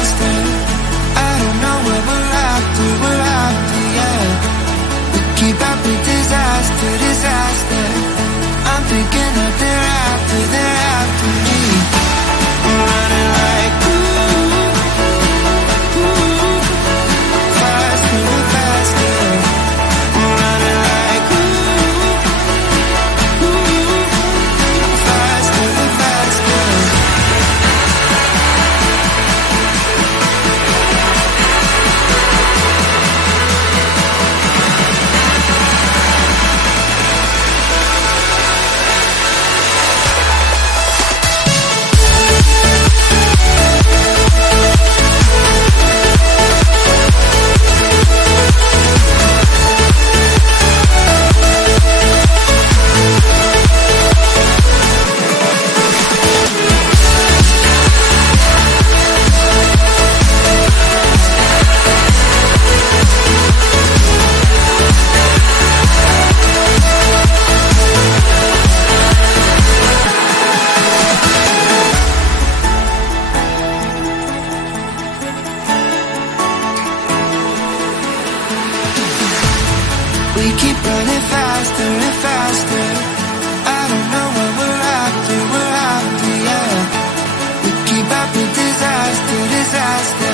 faster. I don't know where we're after, yeah. We keep up with disaster. I'm thinking that they're after me. We're running like faster. We're running like faster. We keep running faster and faster. I don't know what we're after, yeah. We keep up with disaster.